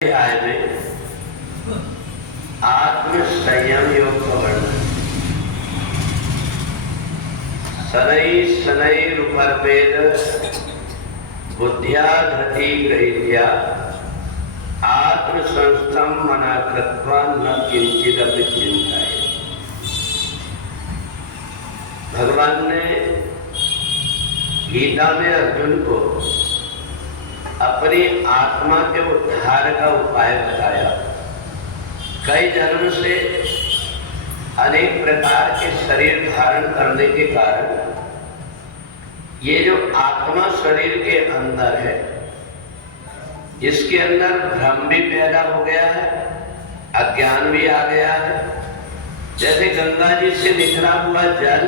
अध्याय में आत्म संयम योग का वर्णन। शनै शनैरुपरपेद बुद्ध्या धृति गृहीत्या आत्म संस्थम मना कृत्वा न किंचिदपि चिंताये। भगवान ने गीता में अर्जुन को अपनी आत्मा के उद्धार का उपाय बताया। कई जन्म से अनेक प्रकार के शरीर धारण करने के कारण ये जो आत्मा शरीर के अंदर है, इसके अंदर भ्रम भी पैदा हो गया है, अज्ञान भी आ गया है। जैसे गंगा जी से निकला हुआ जल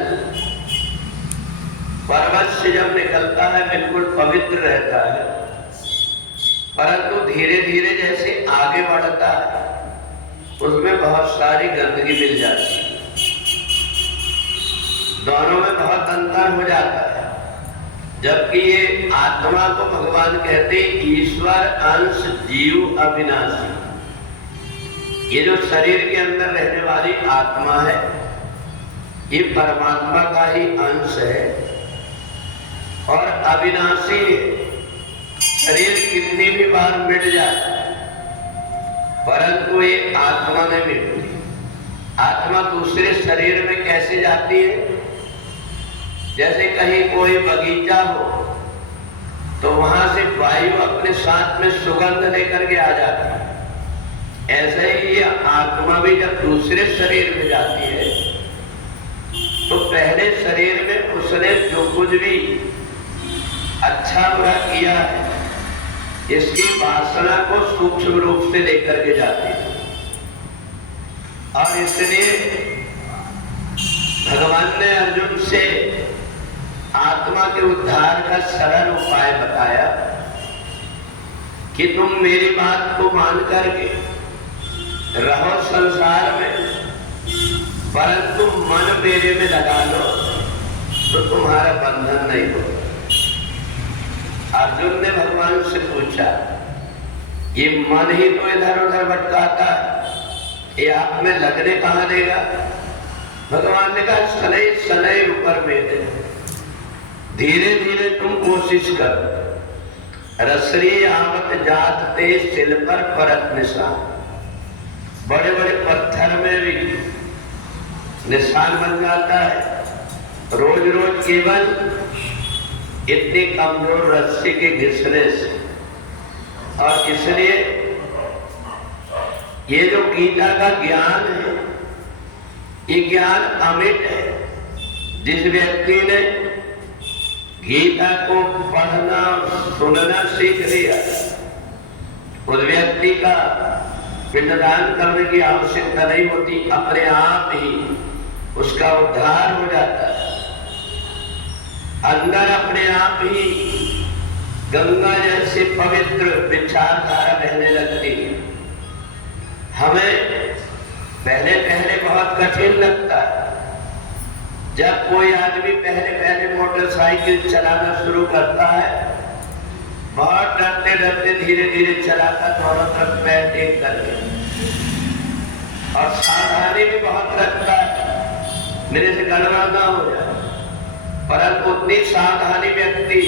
पर्वत से जब निकलता है बिल्कुल पवित्र रहता है, परंतु धीरे धीरे जैसे आगे बढ़ता है उसमें बहुत सारी गंदगी मिल जाती है, दोनों में बहुत अंतर हो जाता है। जबकि ये आत्मा को भगवान कहते ईश्वर अंश जीव अविनाशी। ये जो शरीर के अंदर रहने वाली आत्मा है ये परमात्मा का ही अंश है और अविनाशी है। शरीर कितनी भी बार मिट जाए परंतु ये आत्मा नहीं मिटती। आत्मा दूसरे शरीर में कैसे जाती है? जैसे कहीं कोई बगीचा हो तो वहां से वायु अपने साथ में सुगंध लेकर के आ जाती है, ऐसे ही ये आत्मा भी जब दूसरे शरीर में जाती है तो पहले शरीर में उसने जो कुछ भी अच्छा बुरा किया है इसकी वासना को सूक्ष्म रूप से लेकर के जाती है। और इसलिए भगवान ने अर्जुन से आत्मा के उद्धार का सरल उपाय बताया कि तुम मेरी बात को मान करके रहो संसार में, परंतु मन मेरे में लगा लो तो तुम्हारा बंधन नहीं होगा। अर्जुन ने भगवान से पूछा, ये मन ही तो इधर उधर भटकाता है, ये आप में लगने कहां देगा? भगवान ने कहा शनै शनै ऊपर में दे, धीरे धीरे तुम कोशिश करो। रसरी आवत जात ते सिल पर परत निशान। बड़े बड़े पत्थर में भी निशान बन जाता है। रोज रोज केवल इतनी कमजोर रस्सी के घिसने से। और इसलिए ये जो गीता का ज्ञान है ये ज्ञान अमिट है। जिस व्यक्ति ने गीता को पढ़ना और सुनना सीख लिया उस व्यक्ति का पिंडदान करने की आवश्यकता नहीं होती, अपने आप ही उसका उद्धार हो जाता है। अंदर अपने आप ही गंगा जैसे पवित्र विचारधारा बहने लगती है। हमें पहले पहले बहुत कठिन लगता है। जब कोई आदमी पहले पहले मोटरसाइकिल चलाना शुरू करता है बहुत डरते डरते धीरे धीरे चलाता, दोनों तरफ पैर टेक करके, और सावधानी भी बहुत रखता है मेरे से गड़बड़ ना हो जाए। परंतु उतनी सावधानी व्यक्ति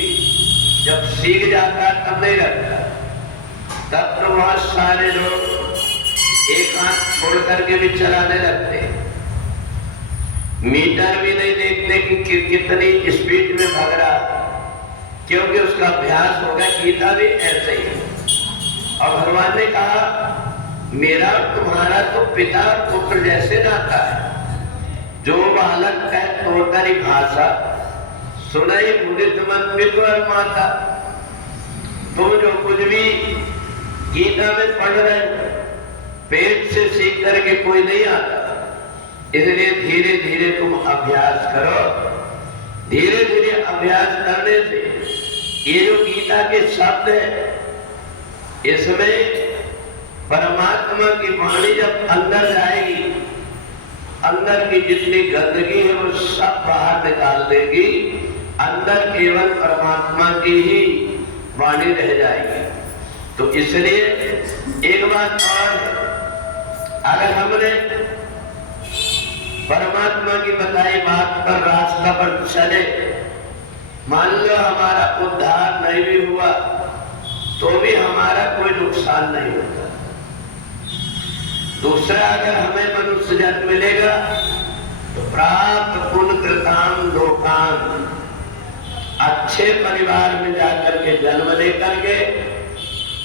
जब सीख जाता तब नहीं रखता। तब तो बहुत सारे लोग एक हाथ छोड़ करके भी चलाने लगते, मीटर भी नहीं देखते कि कितनी स्पीड में भाग रहा, क्योंकि उसका अभ्यास होगा। गीता भी ऐसे ही। और भगवान ने कहा मेरा तुम्हारा तो पिता और पुत्र जैसे नाता है। जो बालक है तोतरी भाषा सुनाई मुदित मन पितृ माता। तुम जो कुछ भी गीता में पढ़ रहे हो पेट से सीख करके कोई नहीं आता, इसलिए धीरे धीरे तुम अभ्यास करो। धीरे धीरे अभ्यास करने से ये जो गीता के शब्द है इसमें परमात्मा की वाणी जब अंदर जाएगी, अंदर की जितनी गंदगी है वो सब बाहर निकाल देगी। अंदर केवल परमात्मा की ही वाणी रह जाएगी। तो इसलिए एक बात और है, अगर हमने परमात्मा की बताई बात पर रास्ता पर चले, मान लो हमारा उद्धार नहीं भी हुआ तो भी हमारा कोई नुकसान नहीं होता। दूसरा, अगर हमें मनुष्य जन्म मिलेगा तो प्राप्त पुण्य कृताम लोकान, अच्छे परिवार में जाकर के जन्म लेकर के,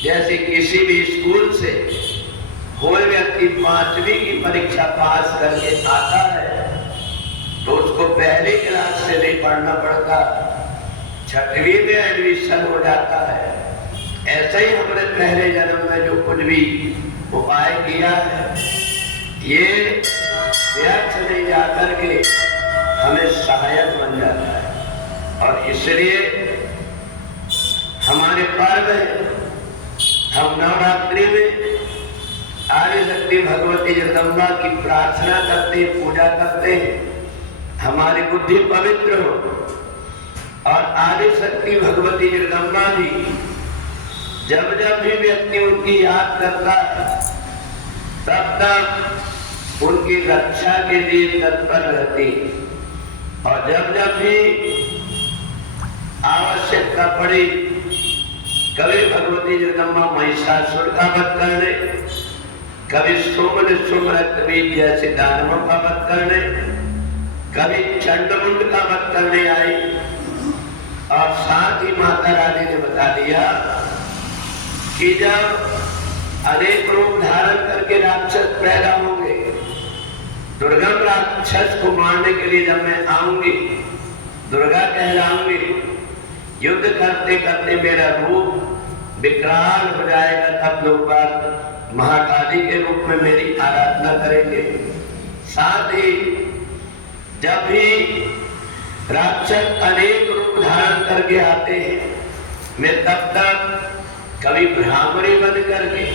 जैसे किसी भी स्कूल से कोई व्यक्ति 5वीं की परीक्षा पास करके आता है तो उसको पहली क्लास से नहीं पढ़ना पड़ता, 6वीं में एडमिशन हो जाता है। ऐसे ही हमने पहले जन्म में जो कुछ भी उपाय किया है ये व्यर्थ नहीं जाकर के हमें सहायक बन जाता है। और इसलिए हमारे पर्व है, हम नवरात्रि में आदि शक्ति भगवती जगदम्बा की प्रार्थना करते हैं, पूजा करते हैं, हमारी बुद्धि पवित्र हो। और आदि शक्ति भगवती जगदम्बा भी जब जब भी व्यक्ति उनकी याद करता है तब तब उनकी रक्षा के लिए तत्पर रहती, और जब जब भी आवश्यकता पड़ी, कभी भगवती जगदम्बा महिषासुर का वध करने, कभी शुम्भ रक्तबीज जैसे दानवों का वध करने, कभी चंडमुंड का वध करने आई। और साथ ही माता रानी ने बता दिया कि जब अनेक रूप धारण करके राक्षस पैदा होंगे, दुर्गम राक्षस को मारने के लिए जब मैं आऊंगी, दुर्गा कहलाऊंगी, युद्ध करते करते मेरा रूप विकराल हो जाएगा, तब लोग महाकाली के रूप में मेरी आराधना करेंगे। साथ ही जब भी राक्षस अनेक रूप धारण करके आते हैं, मैं तब तक कभी ब्राह्मणी बन करके,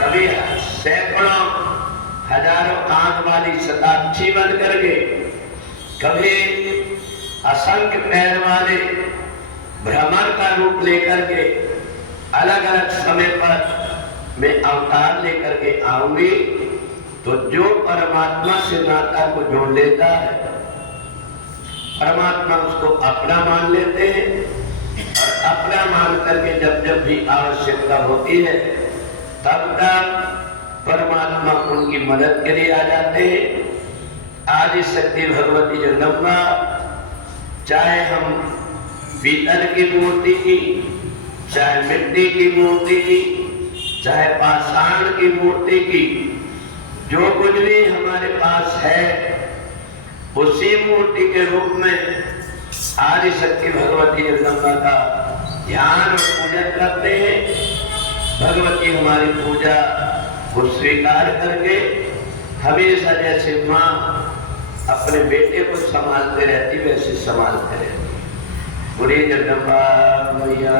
कभी सैकड़ों हजारों आंख वाली शताक्षी बन करके, कभी असंख्य पैर वाले भ्रमर का रूप लेकर के, अलग अलग समय पर मैं अवतार लेकर के आऊंगी। तो जो परमात्मा से नाता को जोड़ लेता है, परमात्मा उसको अपना मान लेते हैं, और अपना मान करके जब जब भी आवश्यकता होती है तब तक परमात्मा उनकी मदद के लिए आ जाते हैं। आदि शक्ति भगवती जगदम्बा, चाहे हम पीतल की मूर्ति की, चाहे मिट्टी की मूर्ति की, चाहे पाषाण की मूर्ति की, जो कुछ भी हमारे पास है उसी मूर्ति के रूप में आदि शक्ति भगवती जगदम्बा का ध्यान और पूजन करते हैं। भगवती हमारी पूजा को स्वीकार करके हमेशा जैसे माँ अपने बेटे को संभालते रहती वैसे संभालते रहती। बुरी जगदम्बा मैया